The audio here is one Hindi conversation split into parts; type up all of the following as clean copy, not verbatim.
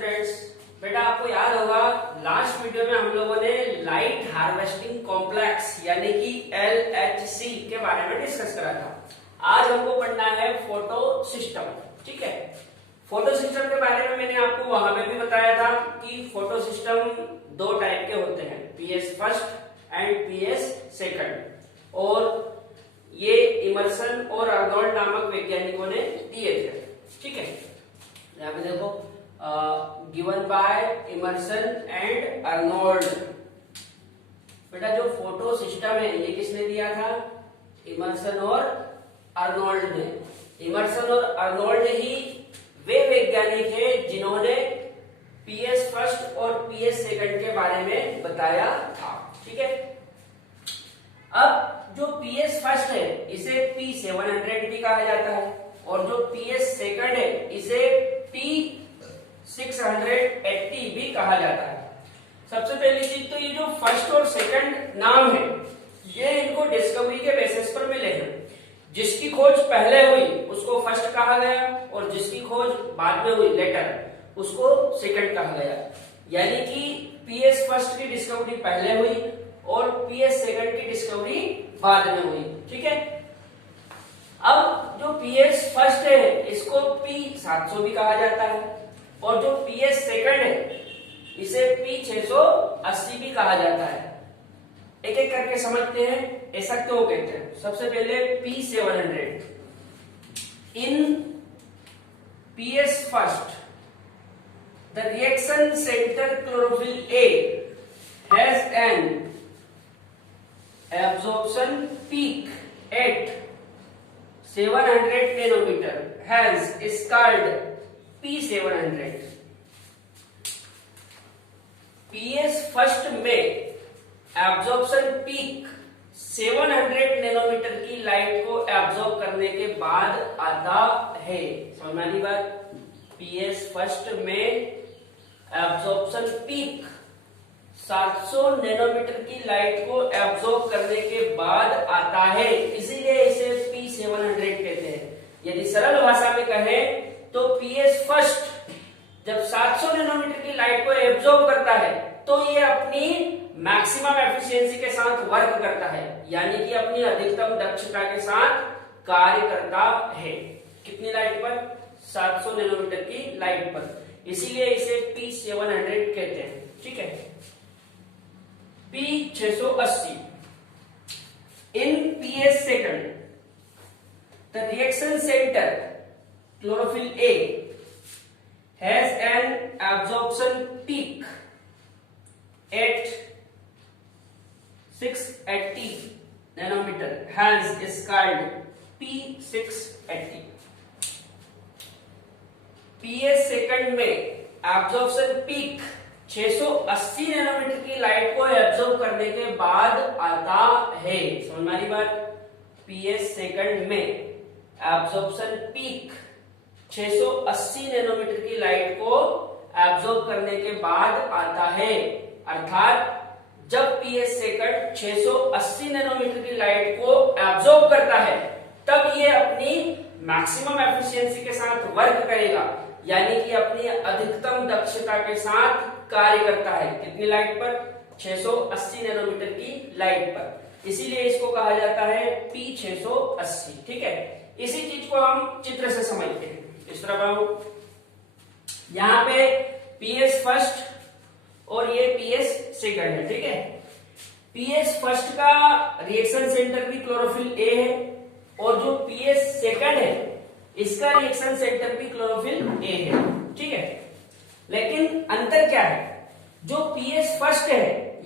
स्टूडेंट्स, बेटा आपको याद होगा लास्ट वीडियो में हम लोगों ने लाइट हार्वेस्टिंग कॉम्प्लेक्स यानी कि LHC के बारे में डिस्कस करा था। आज हमको पढ़ना है फोटो सिस्टम। ठीक है, फोटो सिस्टम के बारे में मैंने आपको वहां पे भी बताया था कि फोटो सिस्टम दो टाइप के होते हैं, PS first and PS second, और ये इमर्सन और अर्नोल्ड नामक वैज्ञानिकों ने दिए थे। ठीक है, यहाँ पे देखो given by Emerson and Arnold. बेटा जो फोटो सिस्टम है ये किसने दिया था? इमर्सन और अर्नोल्ड ने। इमर्सन और अर्नोल्ड ही वे वैज्ञानिक हैं जिन्होंने PS फर्स्ट और PS सेकंड के बारे में बताया था। ठीक है, अब जो PS फर्स्ट है इसे P700 भी कहा जाता है और जो PS सेकंड है इसे P680 भी कहा जाता है। सबसे पहली चीज तो ये जो फर्स्ट और सेकंड नाम है ये इनको डिस्कवरी के बेसिस पर मिले हैं। जिसकी खोज पहले हुई उसको फर्स्ट कहा गया और जिसकी खोज बाद में हुई लेटर उसको सेकंड कहा गया। यानी कि PS फर्स्ट की डिस्कवरी पहले हुई और PS सेकंड की डिस्कवरी बाद में हुई। ठीक है, अब जो PS फर्स्ट है इसको P700 भी कहा जाता है और जो PS सेकंड है इसे P680 भी कहा जाता है। एक एक करके समझते हैं ऐसा क्यों कहते हैं। सबसे पहले P700। In PS first the reaction centre chlorophyll A has an absorption peak at 700 nanometer, hence is called P700। PS first में एब्जॉर्प्शन पीक 700 नैनोमीटर की लाइट को एब्जॉर्ब करने के बाद आता है। समझ में आनी बात? PS फर्स्ट में एब्जॉर्प्शन पीक 700 नैनोमीटर की लाइट को एब्जॉर्ब करने के बाद आता है, इसीलिए इसे P700 कहते हैं। यदि सरल भाषा में कहें तो PS फर्स्ट जब 700 नैनोमीटर की लाइट को एब्जॉर्ब करता है तो ये अपनी मैक्सिमम एफिशिएंसी के साथ वर्क करता है, यानी कि अपनी अधिकतम दक्षता के साथ कार्य करता है। कितनी लाइट पर? 700 नैनोमीटर की लाइट पर, इसीलिए इसे P700 कहते हैं। ठीक है, P680। In PS second the reaction centre chlorophyll A has an absorption peak at 680 nanometer, hence is called P680। PS second में एब्जॉर्प्शन पीक 680 नैनोमीटर की लाइट को एब्जॉर्ब करने के बाद आता है। समझ में आ रही बात? PS सेकंड में एब्जॉर्प्शन पीक 680 नैनोमीटर की लाइट को एब्जॉर्ब करने के बाद आता है, अर्थात जब PS सेकंड 680 नैनोमीटर की लाइट को एब्जॉर्ब करता है तब ये अपनी मैक्सिमम एफिशिएंसी के साथ वर्क करेगा, यानी कि अपनी अधिकतम दक्षता के साथ कार्य करता है। कितनी लाइट पर? 680 नैनोमीटर की लाइट पर, इसीलिए इसको कहा जाता है P680। ठीक है, इसी चीज को हम चित्र से समझते हैं। इस तरह आओ, यहाँ पे PS फर्स्ट और ये PS सेकंड है। ठीक है, PS फर्स्ट का रिएक्शन सेंटर भी क्लोरोफिल A है और जो PS सेकंड है इसका रिएक्शन सेंटर भी क्लोरोफिल A है। ठीक है, लेकिन अंतर क्या है? जो PS फर्स्ट है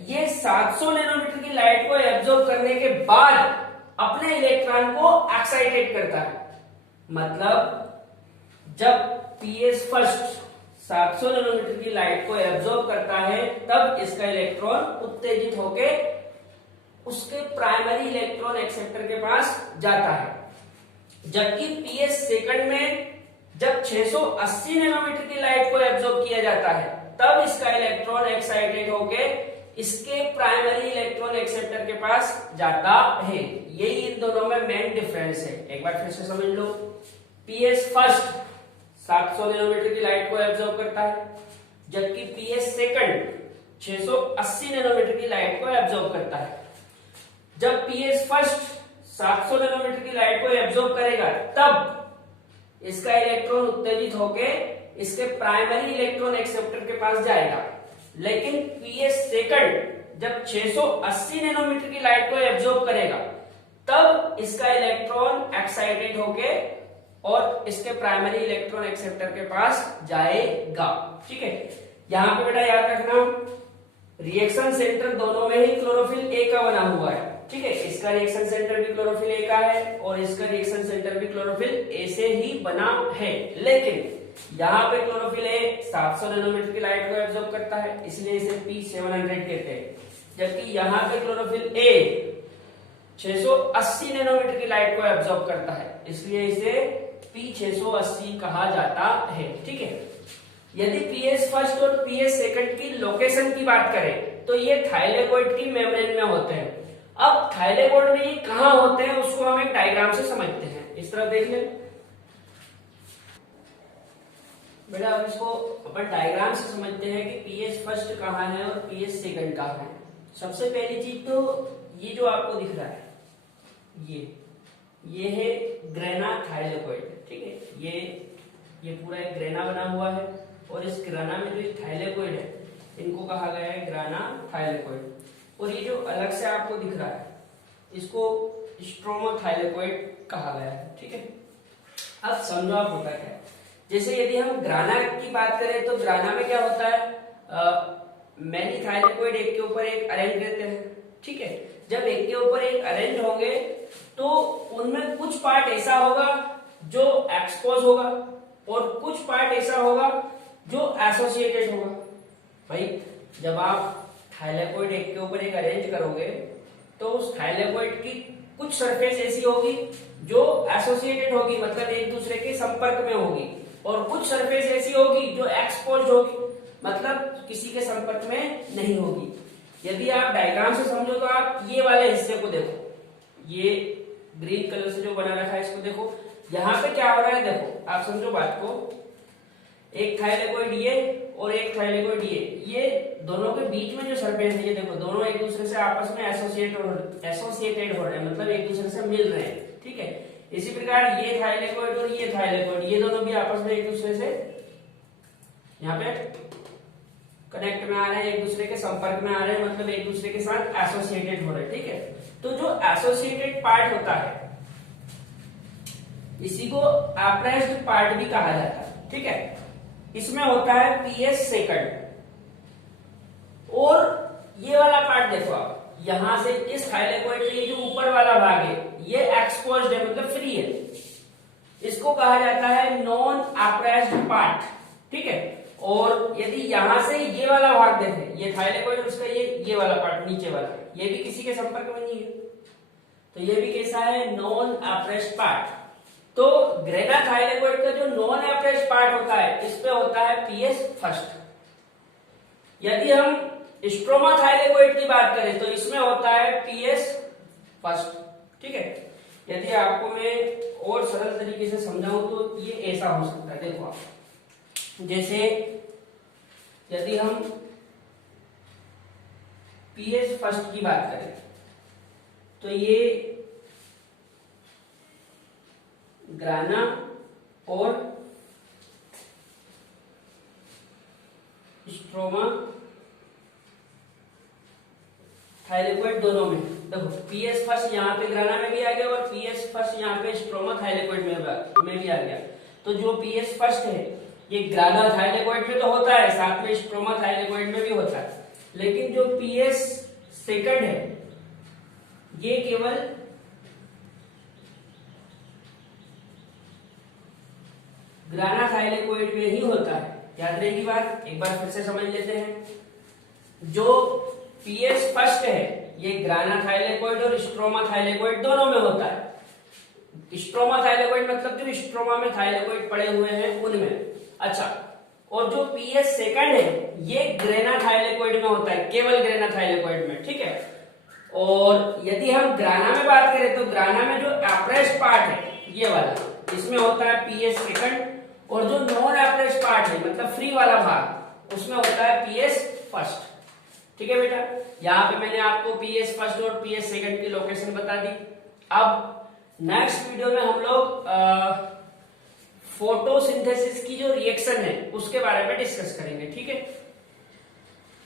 ये 700 नैनोमीटर की लाइट को एब्जॉर्ब करने के बाद अपने इलेक्ट्रॉन को एक्साइटेट करता है। मतलब जब PS फर्स्ट 700 नैनोमीटर की लाइट को एब्जॉर्ब करता है तब इसका इलेक्ट्रॉन उत्तेजित होकर उसके प्राइमरी इलेक्ट्रॉन एक्सेप्टर के पास जाता है, जबकि PS सेकंड में जब 680 नैनोमीटर की लाइट को एब्जॉर्ब किया जाता है तब इसका इलेक्ट्रॉन एक्साइटेड होकर इसके प्राइमरी इलेक्ट्रॉन एक्सेप्टर के पास जाता है। यही इन दोनों में मेन डिफरेंस है। एक बार फिर से समझ लो, PS फर्स्ट 700 नैनोमीटर की लाइट को एब्जॉर्ब करता है जबकि पीएस सेकंड 680 नैनोमीटर की लाइट को एब्जॉर्ब करता है। जब पीएस फर्स्ट 700 नैनोमीटर की लाइट को एब्जॉर्ब करेगा तब इसका इलेक्ट्रॉन उत्तेजित होके इसके प्राइमरी इलेक्ट्रॉन एक्सेप्टर के पास जाएगा। लेकिन पीएस सेकंड जब 680 नैनोमीटर की लाइट को एब्जॉर्ब करेगा तब इसका इलेक्ट्रॉन एक्साइटेड होके और इसके प्राइमरी इलेक्ट्रॉन एक्सेप्टर के पास जाएगा। ठीक है, यहां पे बेटा याद रखना रिएक्शन सेंटर दोनों में ही क्लोरोफिल ए का बना हुआ है। ठीक है, इसका रिएक्शन सेंटर भी क्लोरोफिल ए का है और इसका रिएक्शन सेंटर भी क्लोरोफिल ए से ही बना है। लेकिन यहाँ पे क्लोरोफिल ए 700 नैनोमीटर की लाइट को एब्जॉर्ब करता है, इसलिए इसे P700 कहते हैं। जबकि यहाँ पे क्लोरोफिल ए 680 नैनोमीटर की लाइट को एब्जॉर्ब करता है, इसलिए इसे P680 कहा जाता है। ठीक है, यदि पीएस फर्स्ट और पीएस सेकंड की लोकेशन की बात करें तो ये थाइलेकोइड की मेम्ब्रेन में होते हैं। अब थाइलेकोइड में ये कहां होते हैं उसको हम एक डायग्राम से समझते हैं। इस तरफ देख लें बेटा, अब इसको अपन डायग्राम से समझते हैं कि पीएस फर्स्ट कहां है और पीएस सेकंड कहां है। सबसे पहली चीज तो ये जो आपको दिख रहा है ये है ग्रेना थाइलेकोइड। ठीक है, ये पूरा एक ग्रेना बना हुआ है और इस ग्राना में जो थाइलेकोइड है इनको कहा गया है ग्राना थाइलेकोइड। और ये जो अलग से आपको दिख रहा है इसको स्ट्रोमा थाइलेकोइड कहा गया है। ठीक है, अब समझो आप होता क्या है। जैसे यदि हम ग्राना की बात करें तो ग्राना में क्या होता है, मैनी थाइलेकोइड एक के ऊपर एक अरेंज रहते हैं। ठीक है, जब एक के ऊपर एक अरेंज होंगे तो उनमें कुछ पार्ट ऐसा होगा जो एक्सपोज होगा और कुछ पार्ट ऐसा होगा जो एसोसिएटेड होगा। भाई जब आप थाइलेकोइड एक के ऊपर एक अरेंज करोगे तो उस थाइलेकोइड की कुछ सरफेस ऐसी होगी जो एसोसिएटेड होगी, मतलब एक दूसरे के संपर्क में होगी, और कुछ सरफेस ऐसी होगी जो एक्सपोज होगी, मतलब किसी के संपर्क में नहीं होगी। यदि आप डायग्राम से समझो तो आप ये वाले हिस्से को देखो, ये ग्रीन कलर से जो बना रखा है इसको देखो। यहाँ पे क्या हो रहा है देखो, आप समझो बात को, एक थाइलेकोइड ये और एक थाइलेकोइड ये दोनों के बीच में जो सरफेस है ये देखो, दोनों एक दूसरे से आपस में एसोसिएटेड हो रहे हैं, मतलब एक दूसरे से मिल रहे हैं। ठीक है, इसी प्रकार ये थाइलेकोइड और ये थाइलेकोइड ये दोनों भी आपस में एक दूसरे से यहाँ पे कनेक्ट में आ रहे हैं, एक दूसरे के संपर्क में आ रहे हैं, मतलब एक दूसरे के साथ एसोसिएटेड हो रहे हैं। ठीक है, तो जो एसोसिएटेड पार्ट होता है इसी को अप्रेस्ड पार्ट भी कहा जाता है। ठीक है, इसमें होता है पीएस सेकंड, और ये वाला पार्ट देखो आप, यहां से इस थाइलेकोइड के ये जो ऊपर वाला भाग है ये एक्सपोज्ड है, मतलब फ्री है, इसको कहा जाता है नॉन अप्रेस्ड पार्ट। ठीक है, और यदि यहां से ये वाला भाग देखें, ये थाइलेकोइड और उसका ये वाला पार्ट नीचे वाला, ये भी किसी के संपर्क में नहीं है, तो ये भी कैसा है, नॉन अप्रेस्ड पार्ट। तो ग्रेना थाइलेकोइड का जो नॉन अप्रेस्ड पार्ट होता है इस पे होता है पीएस फर्स्ट। यदि हम स्ट्रोमा थाइलेकोइड की बात करें तो इसमें होता है पीएस फर्स्ट। ठीक है, यदि आपको मैं और सरल तरीके से समझाऊं तो ये ऐसा हो सकता है, देखो आप, जैसे यदि हम पीएस फर्स्ट की बात करें तो ये ग्राना और स्ट्रोमा थाइलेकोइड दोनों में, देखो पीएस फर्स्ट यहाँ पे ग्राना में भी आ गया और पीएस फर्स्ट यहाँ पे स्ट्रोमा थाइलेकोइड में भी आ गया। तो जो पीएस फर्स्ट है ये ग्राना थाइलेकोइड में तो होता है, साथ में स्ट्रोमा थाइलेकोइड में भी होता है, लेकिन जो पीएस सेकंड है ये केवल ग्राना थाइलेकोइड में ही होता है। याद रहेगी बात, एक बार फिर से समझ लेते हैं। जो पीएस फर्स्ट है ये ग्राना थाइलेकोइड और स्ट्रोमा थाइलेकोइड दोनों में होता है। स्ट्रोमा थाइलेकोइड मतलब जो स्ट्रोमा में थाइलेकोइड पड़े हुए हैं उनमें। अच्छा, और जो पीएस सेकंड है ये ग्रेना थाइलेकोइड में होता है, केवल ग्रेना थाइलेकोइड में। ठीक है, और यदि हम ग्राना में बात करें तो ग्राना में जो अप्रेस्ड पार्ट है ये वाला, इसमें होता है पीएस सेकंड, और जो नॉन अप्रेस्ड पार्ट है मतलब फ्री वाला भाग उसमें होता है पीएस फर्स्ट। ठीक है बेटा, यहाँ पे मैंने आपको पीएस फर्स्ट और पीएस सेकंड की लोकेशन बता दी। अब नेक्स्ट वीडियो में हम लोग फोटोसिंथेसिस की जो रिएक्शन है उसके बारे में डिस्कस करेंगे। ठीक है।